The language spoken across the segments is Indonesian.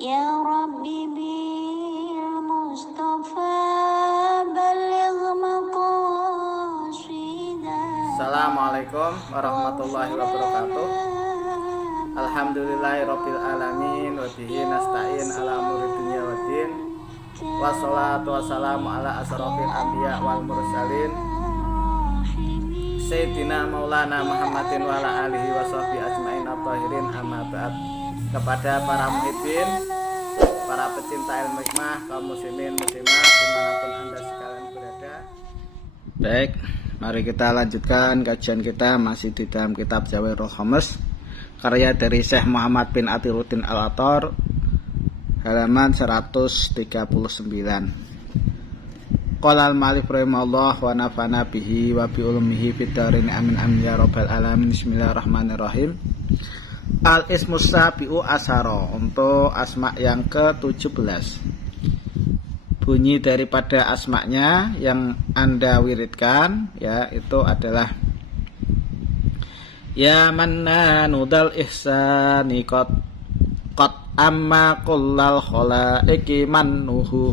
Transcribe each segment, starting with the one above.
Ya Rabbi bil Mustafa baligh maqasidah. Assalamualaikum warahmatullahi wabarakatuh. Alhamdulillahirabbil alamin wa bihi nasta'in ala umuri dunya waddin. Wassalatu wassalamu ala asrofil anbiya wal mursalin Sayyidina Maulana Muhammadin wa ala alihi wa sahbihi ajmain at-tahirin, amma ba'd. Kepada para muhibbin, para pecinta ilmu hikmah, kaum muslimin muslimat dimanapun anda sekalian berada. Baik, mari kita lanjutkan kajian kita masih di dalam kitab Jawahirul Khamis karya dari Syekh Muhammad bin Athiruddin Al-Attar, halaman 139. Qala al-ma'alif rahimahullah wa nafa'na bihi wa bi ulumihi fid dharain amin amin ya rabbal alamin. Bismillahirrahmanirrahim. Al-ismus sabi'u asyara, untuk asma yang ke-17. Bunyi daripada asma'nya yang Anda wiridkan ya itu adalah ya mannanu dal ihsani qad amma kullal khalaiqi mannuhu.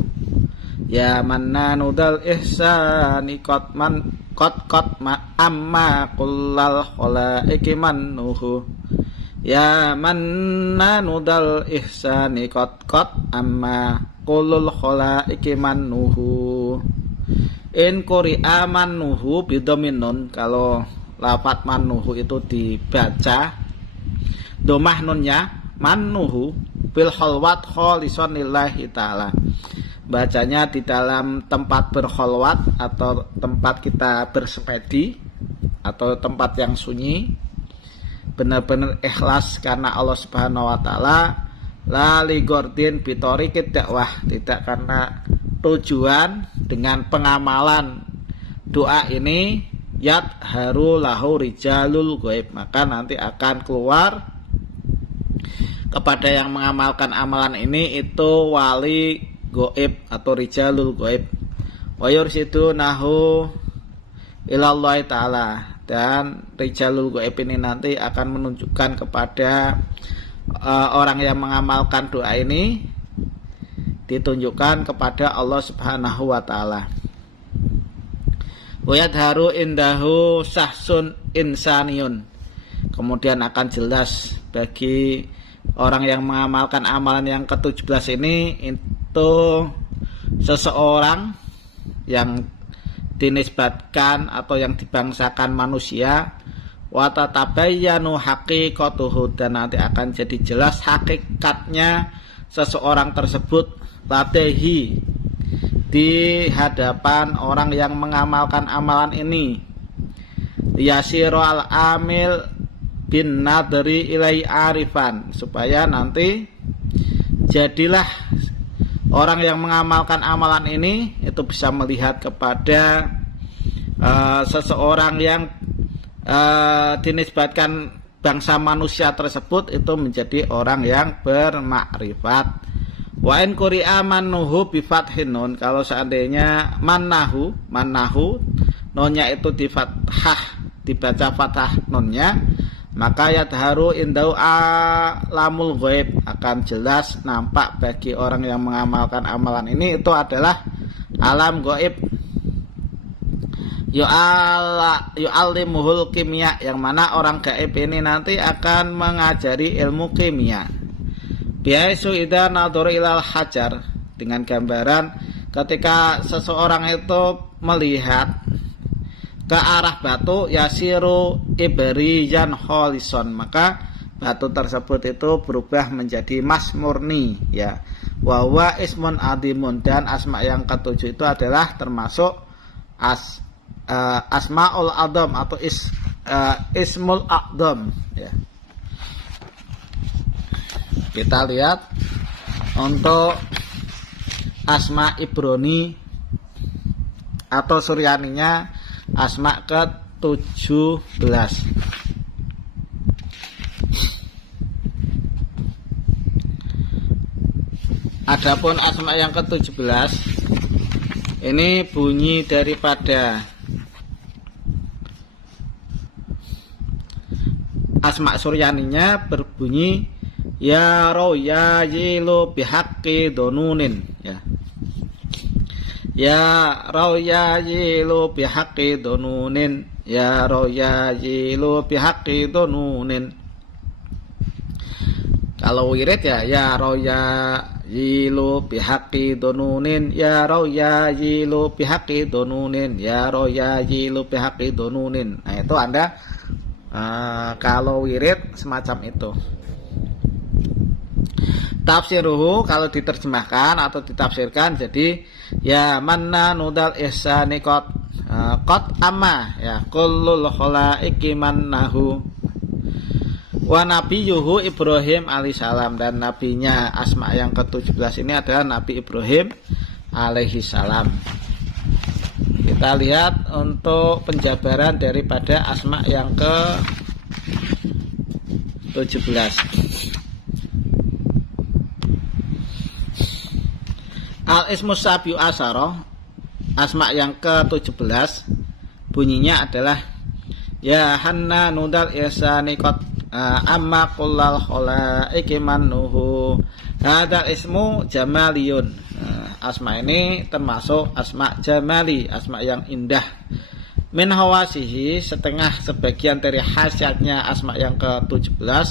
Ya mannanu dal ihsani qad amma kullal khalaiqi mannuhu. Ya mannanu dal ihsani qad amma kullul khalaiqi mannuhu. In quri'a mannuhu bidomin nun, kalau lafat mannuhu itu dibaca domah nunnya mannuhu bil khalwat khalisan lillahi ta'ala, bacanya di dalam tempat berkholwat atau tempat kita bersepedi atau tempat yang sunyi, benar-benar ikhlas karena Allah Subhanahu wa taala, la li gordin bitorikid dakwah, tidak karena tujuan dengan pengamalan doa ini yat haru lahu rijalul ghaib, maka nanti akan keluar kepada yang mengamalkan amalan ini itu wali ghaib atau rijalul ghaib. Wa yursidu nahu ilallahi ta'ala, dan rijalul ghaib ini nanti akan menunjukkan kepada orang yang mengamalkan doa ini, ditunjukkan kepada Allah Subhanahu wa taala. Wa yadharu indahu sahsun insaniyun, kemudian akan jelas bagi orang yang mengamalkan amalan yang ke-17 ini itu seseorang yang dinisbatkan atau yang dibangsakan manusia, wa tatabayyanu haqiqatuhu, dan nanti akan jadi jelas hakikatnya seseorang tersebut ladehi, di hadapan orang yang mengamalkan amalan ini, yasiru al-amil bin nadri ilai arifan, supaya nanti jadilah orang yang mengamalkan amalan ini itu bisa melihat kepada seseorang yang dinisbatkan bangsa manusia tersebut itu menjadi orang yang bermakrifat. Wa in quri'a mannuhu bi fathin nun, kalau seandainya mannahu nunnya itu di fathah, dibaca fathah nunnya, maka yadharu indau alamul ghaib, akan jelas nampak bagi orang yang mengamalkan amalan ini itu adalah alam ghaib. Yu'allimuhul kimia, yang mana orang gaib ini nanti akan mengajari ilmu kimia. Biaisu idza nadhara ilal hajar, dengan gambaran ketika seseorang itu melihat ke arah batu, yasiru ibrijan kholison, maka batu tersebut itu berubah menjadi emas murni ya. Wa huwa ismun adimun, dan asma yang ke-7 itu adalah termasuk asmaul adzam atau ismul adzam ya. Kita lihat untuk asma ibroni atau suryaninya, asma ke-17. Adapun asma yang ke-17 ini bunyi daripada asma suryaninya berbunyi ya royajilu bihaqqi donunin, ya. Ya royajilu bihaqqi donunin, ya royajilu bihaqqi donunin. Kalau wirid ya royajilu bihaqqi donunin, ya royajilu bihaqqi donunin, ya royajilu bihaqqi donunin. Nah, itu Anda kalau wirid semacam itu. Tafsiruhu kalau diterjemahkan atau ditafsirkan jadi ya manna nudal ihsani qad amma ya kullul khalaiqi mannahu wa nabiyuhu Ibrahim alaihissalam, dan nabinya Asma yang ke-17 ini adalah Nabi Ibrahim alaihissalam. Kita lihat untuk penjabaran daripada Asma yang ke-17. Al-ismus sabiu asyara, Asma yang ke-17 bunyinya adalah ya hanna nudal ihsani qad amma kullal khalaiqi mannuhu. Hadal ismu jamaliyun. Asma ini termasuk asma jamali, asma yang indah. Min hawasihi, setengah sebagian dari khasiatnya asma yang ke-17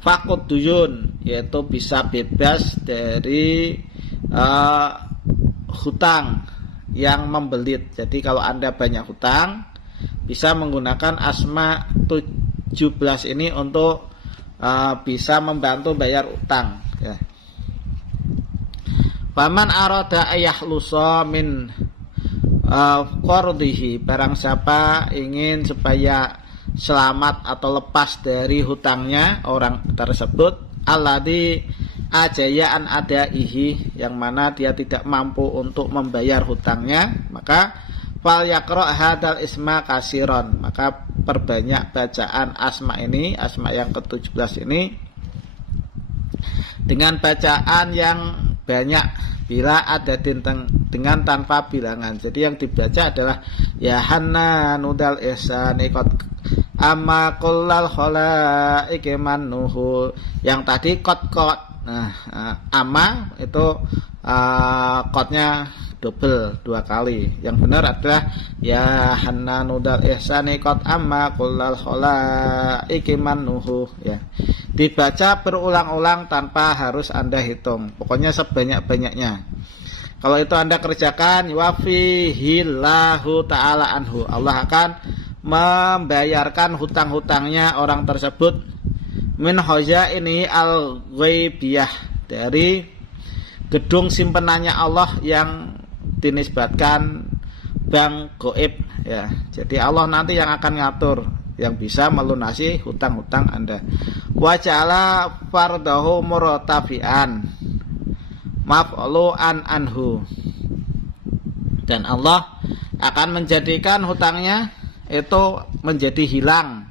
faqud duyun, yaitu bisa bebas dari hutang yang membelit. Jadi kalau Anda banyak hutang, bisa menggunakan Asma 17 ini untuk bisa membantu bayar utang, ya. Faman arada ayahlusa min qardihi, barang siapa ingin supaya selamat atau lepas dari hutangnya orang tersebut, alladzi ajayaan adaihi, yang mana dia tidak mampu untuk membayar hutangnya, maka fal yaqra hadal isma kasiron, maka perbanyak bacaan asma ini, asma yang ke-17 ini dengan bacaan yang banyak, bila ada dengan tanpa bilangan. Jadi yang dibaca adalah ya hanna nudal ihsani qad amma kullal khalaiqi mannuhu. Yang tadi qad. Nah, amma itu qadnya double, 2 kali. Yang benar adalah ya hanna nudal ihsani qad amma kullal khalaiqi mannuhu, ya. Dibaca berulang-ulang tanpa harus Anda hitung. Pokoknya sebanyak-banyaknya. Kalau itu Anda kerjakan, wafihillahu ta'ala anhu, Allah akan membayarkan hutang-hutangnya orang tersebut min ini al-ghaibiyah, dari gedung simpenannya Allah yang dinisbatkan bank goib, ya. Jadi Allah nanti yang akan ngatur, yang bisa melunasi hutang-hutang Anda. Wa ja'ala fardahu murtafi'an maf'lu'an anhu, dan Allah akan menjadikan hutangnya itu menjadi hilang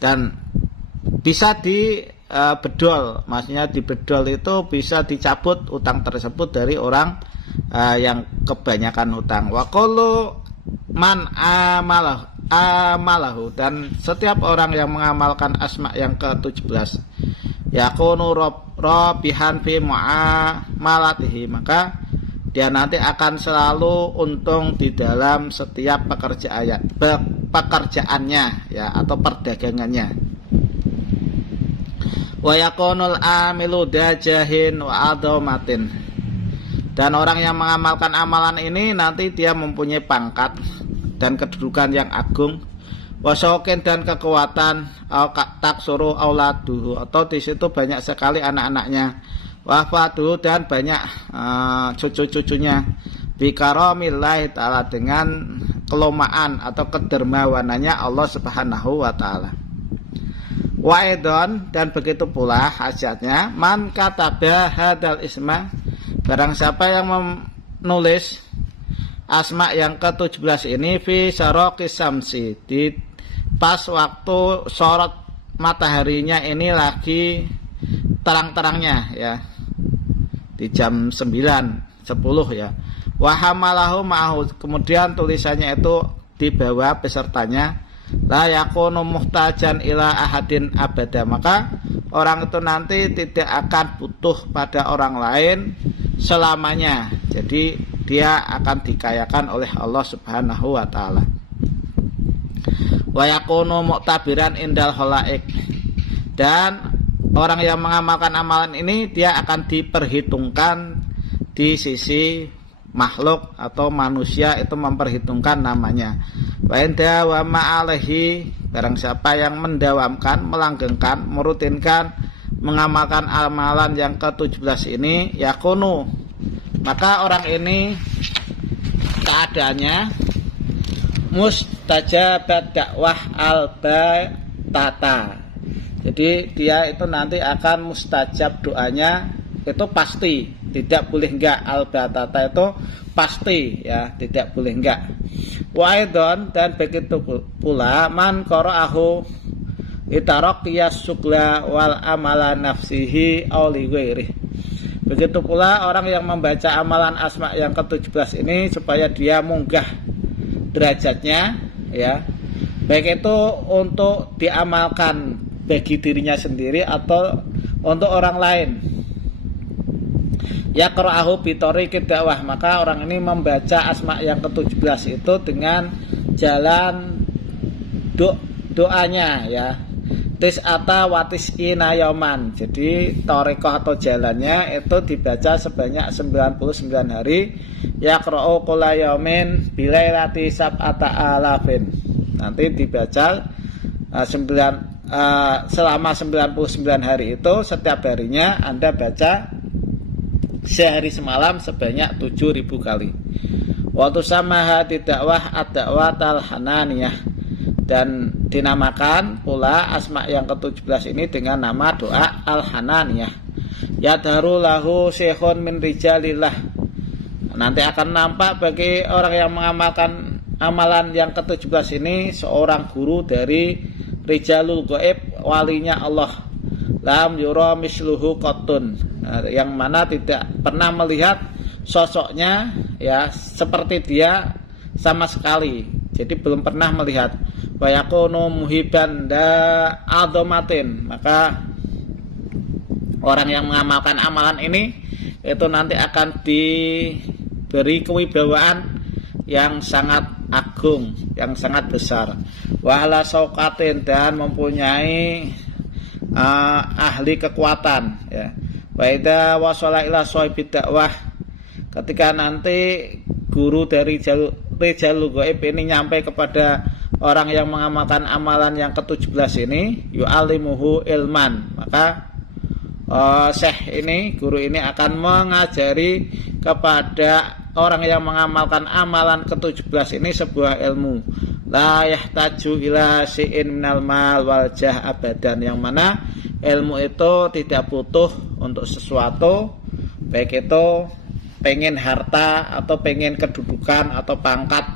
dan bisa dibedol. Maksudnya dibedol itu bisa dicabut hutang tersebut dari orang yang kebanyakan hutang. Wa kullu man amalahu, dan setiap orang yang mengamalkan asma yang ke-17 yakunu rabihan fi muamalatihi, maka dia nanti akan selalu untung di dalam setiap pekerjaannya, ya, atau perdagangannya. Wa yakunul amilu dajahin wa adhamatin, dan orang yang mengamalkan amalan ini nanti dia mempunyai pangkat dan kedudukan yang agung, wasokin dan kekuatan, taksuru auladuhu, atau di situ banyak sekali anak-anaknya, wafaduhu, dan banyak cucu-cucunya, bikaramillahi ta'ala, dengan kelomaan atau kedermawanannya Allah subhanahu wa ta'ala. Wa'idon, dan begitu pula hajatnya, man kataba hadal isma, barang siapa yang menulis asma yang ke-17 ini fi syaraqis samsi, di pas waktu sorot mataharinya ini lagi terang-terangnya, ya, di jam 9, 10, ya. Wa hamalahu ma'ahu, kemudian tulisannya itu dibawa besertanya, la yakunu muhtajan ila ahadin abada, maka orang itu nanti tidak akan butuh pada orang lain selamanya. Jadi dia akan dikayakan oleh Allah Subhanahu wa taala. Wa yakunu mu'tabiran indal khalaik. Dan orang yang mengamalkan amalan ini dia akan diperhitungkan di sisi makhluk atau manusia, itu memperhitungkan namanya. Wa inda wa ma'alehi, barang siapa yang mendawamkan, melanggengkan, merutinkan mengamalkan amalan yang ke-17 ini, yakunu, maka orang ini keadaannya mustajabat dakwah al-batata. Jadi dia itu nanti akan mustajab doanya, itu pasti, tidak boleh enggak. Al-batata itu pasti, ya, tidak boleh enggak. Wa aidon, dan begitu pula man qara'ahu itaraqiyas sugla wal amala nafsihi aw li ghairihi. Begitu pula orang yang membaca amalan asma yang ke-17 ini supaya dia munggah derajatnya, ya, baik itu untuk diamalkan bagi dirinya sendiri atau untuk orang lain. Ya qara'ahu bi tariqid dakwah, maka orang ini membaca asma yang ke-17 itu dengan jalan doanya, ya. Tis'ata wa tis'ina yauman. Jadi thariqah atau jalannya itu dibaca sebanyak 99 hari. Yaqra'u kulla yaumin bilailati sab'ata alafin. Nanti dibaca selama 99 hari itu, setiap harinya Anda baca sehari semalam sebanyak 7.000 kali. Waktu sama hati dakwah ad-dakwatal hananiyah, dan dinamakan pula asma yang ke-17 ini dengan nama doa al-hananiyah. Yadharu lahu syekhun min rijalillah. Nanti akan nampak bagi orang yang mengamalkan amalan yang ke-17 ini seorang guru dari rijalul gaib, walinya Allah. Lam yura misluhu qattun, yang mana tidak pernah melihat sosoknya, ya, seperti dia sama sekali. Jadi belum pernah melihat. Wa yakunu muhiban da adomatin, maka orang yang mengamalkan amalan ini itu nanti akan diberi kewibawaan yang sangat agung, yang sangat besar. Wa ala sauqatin, dan mempunyai ahli kekuatan, ya. Wa idza wasala ila shahibid dakwah, ketika nanti guru dari rijalul gaib ini nyampe kepada orang yang mengamalkan amalan yang ke-17 ini, yu'alimuhu ilman, maka syekh ini, guru ini akan mengajari kepada orang yang mengamalkan amalan ke-17 ini sebuah ilmu. La yahtaju ila syai'in minal mal wal jah abadan, yang mana ilmu itu tidak butuh untuk sesuatu, baik itu pengen harta atau pengen kedudukan atau pangkat,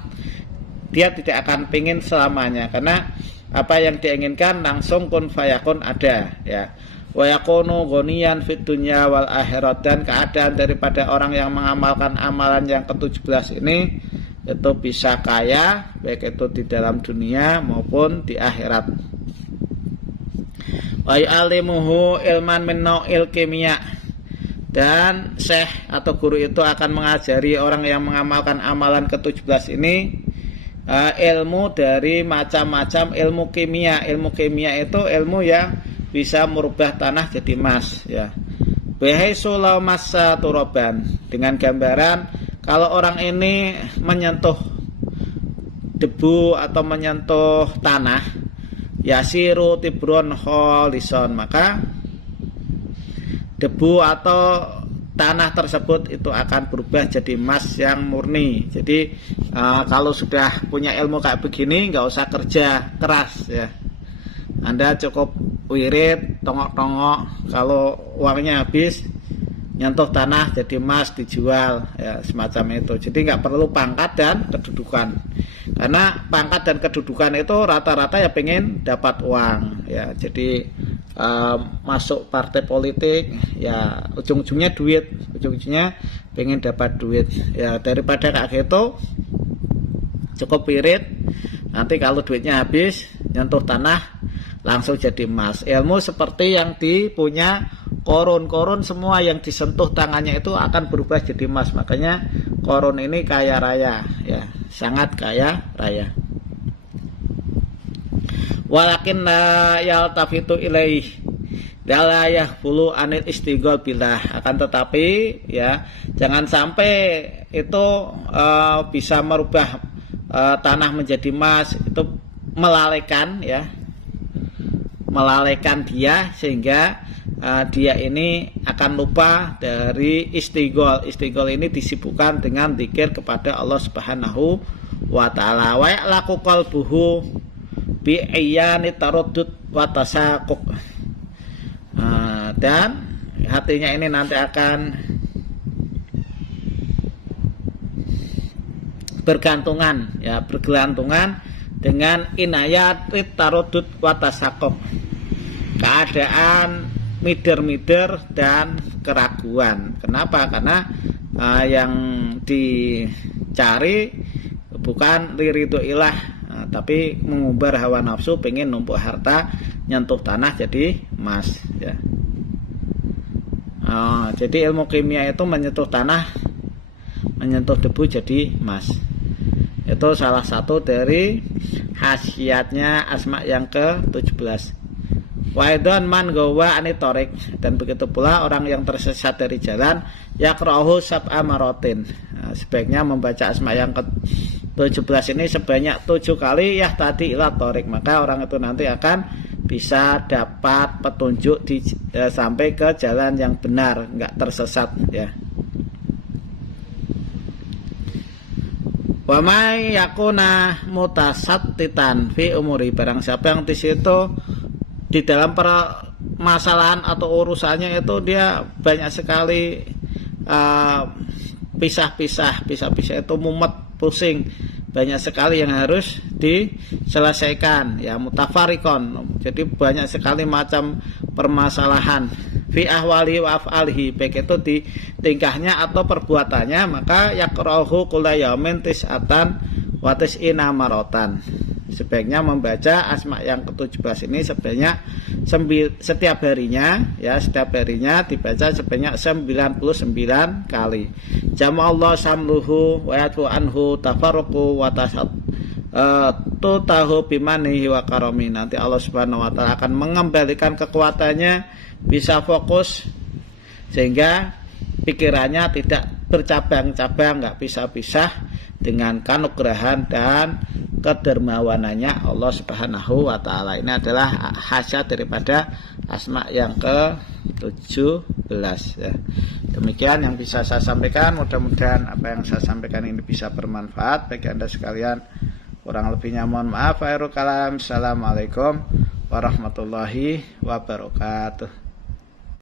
dia tidak akan pengen selamanya, karena apa yang diinginkan langsung kun fayakun ada, ya. Wa yakunu ghaniyan fid dunya wal akhirat, dan keadaan daripada orang yang mengamalkan amalan yang ke-17 ini itu bisa kaya, baik itu di dalam dunia maupun di akhirat. Wa ya'limuhu ilman min nau'il kimia, dan syekh atau guru itu akan mengajari orang yang mengamalkan amalan ke-17 ini ilmu dari macam-macam ilmu kimia. Ilmu kimia itu ilmu yang bisa merubah tanah jadi emas, ya. Bihaisu law massa turaban, dengan gambaran kalau orang ini menyentuh debu atau menyentuh tanah, yasiru tibron kholison, maka debu atau tanah tersebut itu akan berubah jadi emas yang murni. Jadi kalau sudah punya ilmu kayak begini, nggak usah kerja keras, ya. Anda cukup wirid, tongok-tongok, kalau uangnya habis nyentuh tanah jadi emas, dijual, ya, semacam itu. Jadi nggak perlu pangkat dan kedudukan, karena pangkat dan kedudukan itu rata-rata ya pengen dapat uang, ya. Jadi masuk partai politik, ya ujung-ujungnya duit, ujung-ujungnya pengen dapat duit, ya. Daripada kayak gitu cukup wirid, nanti kalau duitnya habis nyentuh tanah langsung jadi emas. Ilmu seperti yang dipunya Korun. Korun semua yang disentuh tangannya itu akan berubah jadi emas. Makanya Korun ini kaya raya, ya, sangat kaya raya. Walakin la yaltafitu ilaih dalayah bulu anil istighol billah, akan tetapi ya jangan sampai itu bisa merubah tanah menjadi emas, itu melalaikan ya, melalaikan dia sehingga dia ini akan lupa dari istighol. Istighol ini disibukkan dengan zikir kepada Allah Subhanahu wa taala. Wa ya'laqu qalbuhu bi ayyani taraddud wa tasaqquq. Dan hatinya ini nanti akan bergantungan ya, bergelantungan dengan inayat taraddud wa tasaqquq, keadaan mider-mider dan keraguan. Kenapa? Karena yang dicari bukan liridho ilah, tapi mengumbar hawa nafsu, pengen numpuk harta, nyentuh tanah jadi emas ya. Jadi ilmu kimia itu menyentuh tanah, menyentuh debu jadi emas. Itu salah satu dari khasiatnya asma yang ke-17. Waidon man gawa anitorik, dan begitu pula orang yang tersesat dari jalan yakrahu sab'a marotin. Sebaiknya membaca asma yang ke-17 ini sebanyak 7 kali ya tadi ila torik, maka orang itu nanti akan bisa dapat petunjuk sampai ke jalan yang benar, enggak tersesat ya. Wa may yakuna mutasattitan fi umuri, barang siapa yang di situ di dalam permasalahan atau urusannya itu dia banyak sekali pisah-pisah itu mumet, pusing, banyak sekali yang harus diselesaikan ya, mutafarikon, jadi banyak sekali macam permasalahan fi ahwali wa af'alihi, baik itu di tingkahnya atau perbuatannya, maka yakrahu kulla yaumin tis'atan wa tis'ina marotan. Sebaiknya membaca asma yang ke-17 ini sebanyak setiap harinya ya, setiap harinya dibaca sebanyak 99 kali. Jama'allahu samluhu wa yatfu anhu tafarruqu wa tutahu bimanihi wa karami. Nanti Allah Subhanahu wa taala akan mengembalikan kekuatannya, bisa fokus sehingga pikirannya tidak bercabang-cabang, enggak pisah-pisah, dengan kanugrahan dan kedermawanannya Allah Subhanahu wa taala. Ini adalah khasiat daripada asma yang ke-17 ya. Demikian yang bisa saya sampaikan, mudah-mudahan apa yang saya sampaikan ini bisa bermanfaat bagi Anda sekalian. Kurang lebihnya mohon maaf. Khairul kalam. Assalamualaikum warahmatullahi wabarakatuh.